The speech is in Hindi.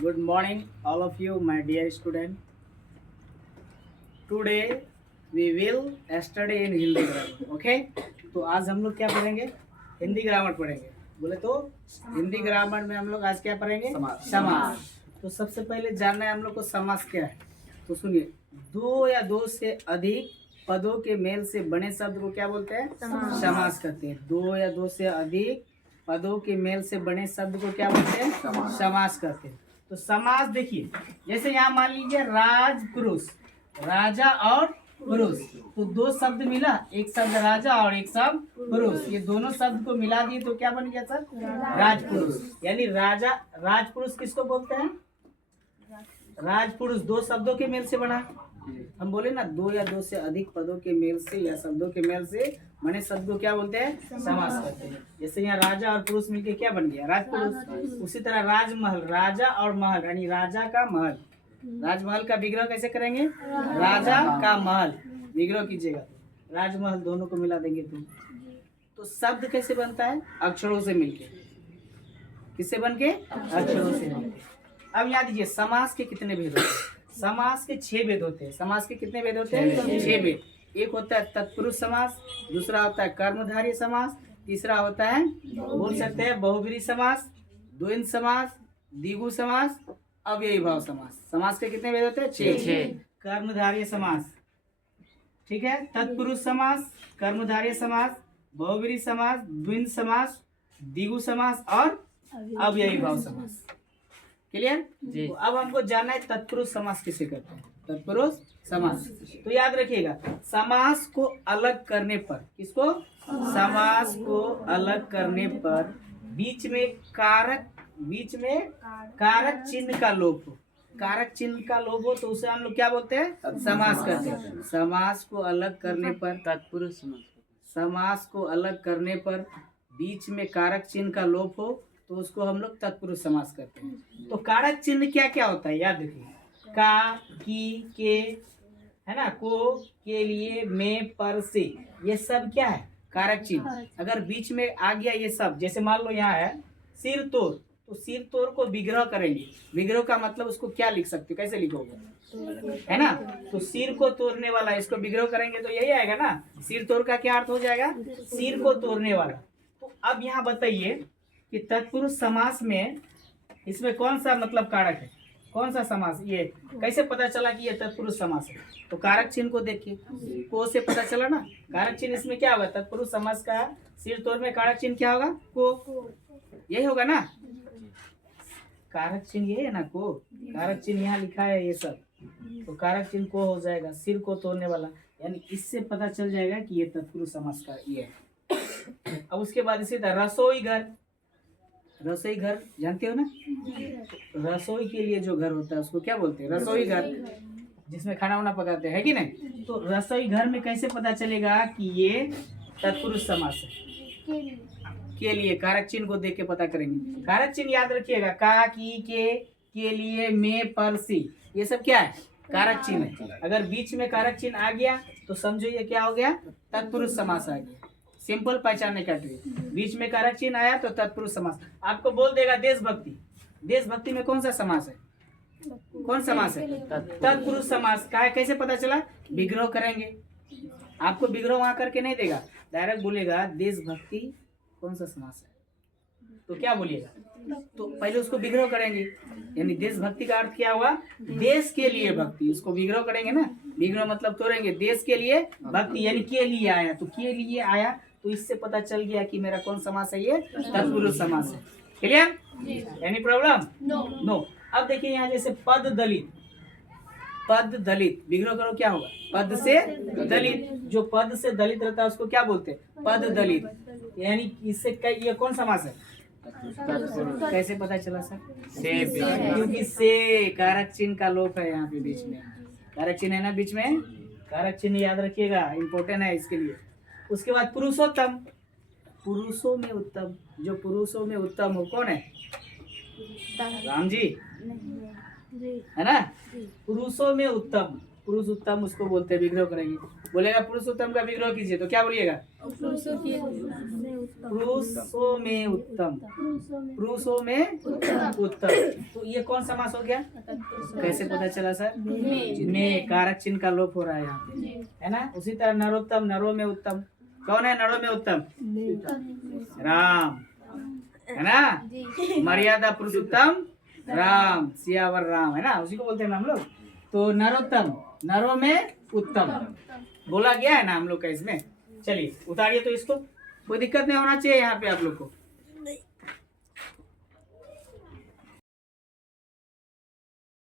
Good morning, all of you, my dear student. Today we will study in Hindi grammar. Okay? तो आज हम लोग क्या पढ़ेंगे? हिंदी ग्रामर पढ़ेंगे. बोले तो हिंदी ग्रामर में हम लोग आज क्या पढ़ेंगे? समास. तो सबसे पहले जानना है हम लोग को समास क्या है. तो सुनिए, दो या दो से अधिक पदों के मेल से बने शब्द को क्या बोलते हैं? समास कहते हैं. दो या दो से अधिक पदों के मेल से बने शब्द को क्या बोलते हैं? समास कहते हैं. तो समास देखिए, जैसे यहाँ मान लीजिए राज पुरुष, राजा और पुरुष, तो दो शब्द मिला, एक शब्द राजा और एक शब्द पुरुष. ये दोनों शब्द को मिला दिए तो क्या बन गया सर? राजपुरुष. यानी राजा, राजपुरुष किसको बोलते हैं? राजपुरुष दो शब्दों के मेल से बना. हम बोले ना, दो या दो से अधिक पदों के मेल से या शब्दों के मेल से बने शब्द को क्या बोलते हैं? समास कहते हैं. जैसे यहाँ राजा और पुरुष मिलके क्या बन गया? राजपुरुष. उसी तरह राजमहल, राजा और महल यानी राजा का महल. राजमहल का विग्रह कैसे करेंगे? राजा का महल विग्रह कीजिएगा. राजमहल दोनों को मिला देंगे तो शब्द कैसे बनता है? अक्षरों से मिलके. किससे बन के? अक्षरों से मिलके. अब याद दीजिए, समास के कितने भेद होते हैं? समास के 6 भेद होते हैं. समास के कितने भेद होते हैं? 6 भेद. एक होता है तत्पुरुष समास, दूसरा होता है कर्मधारय समास, तीसरा होता है बोल सकते हैं बहुब्रीहि समास, द्वंद्व समास, द्विगु समास, अव्ययी भाव समास. समास के कितने भेद होते हैं? 6. कर्मधारय समास, ठीक है, तत्पुरुष समास, कर्मधारय समास, बहुब्रीहि समास, द्वंद्व समास, द्विगु समास और अव्ययी भाव समास. क्लियर? तो अब हमको जानना है तत्पुरुष समास किसे कहते हैं? तत्पुरुष समास. तो याद रखिएगा, समास को अलग करने पर, किसको? समास को अलग करने पर बीच में कारक चिन्ह का लोप हो. कारक चिन्ह का लोप हो तो उसे हम लोग क्या बोलते हैं? समास कहते हैं. समास को अलग करने पर, तत्पुरुष समास, समास को अलग करने पर बीच में कारक चिन्ह का लोप हो तो उसको हम लोग तत्पुरुष समास करते हैं. तो कारक चिन्ह क्या क्या होता है? याद रखिए, का, की, के, है ना, को, के लिए, में, पर, से, ये सब क्या है? कारक चिन्ह. अगर बीच में आ गया ये सब, जैसे मान लो यहाँ है सिर तोड़, तो सिर तोड़ को विग्रह करेंगे. विग्रह का मतलब उसको क्या लिख सकते हो? कैसे लिखोगे? है ना, तो सिर को तोड़ने वाला, इसको विग्रह करेंगे तो यही आएगा ना. सिर तोड़ का क्या अर्थ हो जाएगा? सिर को तोड़ने वाला. तो अब यहाँ बताइए कि तत्पुरुष समास में इसमें कौन सा मतलब कारक है? कौन सा समास? ये कैसे पता चला कि ये तत्पुरुष समास है? तो कारक चिन्ह को देखिए, को से पता चला ना. कारक चिन्ह इसमें क्या होगा? तत्पुरुष समास का सिर तोड़ में कारक चिन्ह क्या होगा? को. यही होगा ना. कारक चिन्ह ये है ना, को. कारक चिन्ह यहाँ लिखा है ये सब, तो कारक चिन्ह को हो जाएगा, सिर को तोड़ने वाला. यानी इससे पता चल जाएगा कि ये तत्पुरुष समास का ये है. अब उसके बाद इसी तरह रसोई घर. रसोई घर जानते हो ना? रसोई के लिए जो घर होता है उसको क्या बोलते हैं? रसोई घर, जिसमें खाना वाना पकाते हैं, कि नहीं? तो रसोई घर में कैसे पता चलेगा कि ये तत्पुरुष समास है? के लिए कारक चिन्ह को देख के पता करेंगे. कारक चिन्ह याद रखिएगा, का, की, के लिए, में, पर, से, ये सब क्या है? कारक चिन्ह है. अगर बीच में कारक चिन्ह आ गया तो समझो ये क्या हो गया? तत्पुरुष समास आ गया. सिंपल पहचानने का ट्रिक. बीच में कारक चिन्ह आया तो तत्पुरुष समास. आपको बोल देगा देशभक्ति. देशभक्ति में कौन सा समास है? कौन समास है? तत्पुरुष समास का है. कैसे पता चला? विग्रह करेंगे. आपको विग्रह वहां करके नहीं देगा, डायरेक्ट बोलेगा देशभक्ति कौन सा समास है, तो क्या बोलिएगा? तो पहले उसको विग्रह करेंगे. यानी देशभक्ति का अर्थ क्या हुआ? देश के लिए भक्ति. उसको विग्रह करेंगे ना. विग्रह मतलब तोड़ेंगे. देश के लिए भक्ति, यानी के लिए आया, तो के लिए आया, तो इससे पता चल गया कि मेरा कौन समास है? ये तत्पुरुष समास है. क्लियर? Any problem? नो. अब देखिए यहाँ जैसे पद दलित. पद दलित विग्रह करो, क्या होगा? पद से दलित. जो पद से दलित रहता है उसको क्या बोलते हैं? पद दलित. यानी इससे ये कौन समास है? कैसे पता चला सर? से. क्योंकि से कारक चिन्ह का लोप है यहाँ पे बीच में. कारक चिन्ह है ना बीच में. कारक चिन्ह याद रखिएगा, इंपॉर्टेंट है इसके लिए. उसके बाद पुरुषोत्तम. पुरुषों में उत्तम. जो पुरुषों में उत्तम हो कौन है? राम जी, है ना. पुरुषों में उत्तम. पुरुष उत्तम उसको बोलते हैं, विग्रह करेंगे। बोलेगा पुरुष उत्तम का विग्रह कीजिए तो क्या बोलिएगा? पुरुषों में उत्तम, पुरुषों में उत्तम। तो ये कौन समास हो गया? कैसे पता चला सर? में कारक चिन्ह का लोप हो रहा है यहाँ पे, है ना। उसी तरह नरोत्तम, नरों में उत्तम। कौन है नरों में उत्तम? राम, है ना। मर्यादा पुरुषोत्तम राम, सियावर राम, है ना, उसी को बोलते हैं ना हम लोग। तो नरोत्तम, नरों में उत्तम बोला गया है ना हम लोग का इसमें। चलिए उतारिए तो इसको, कोई दिक्कत नहीं होना चाहिए यहाँ पे आप लोग को।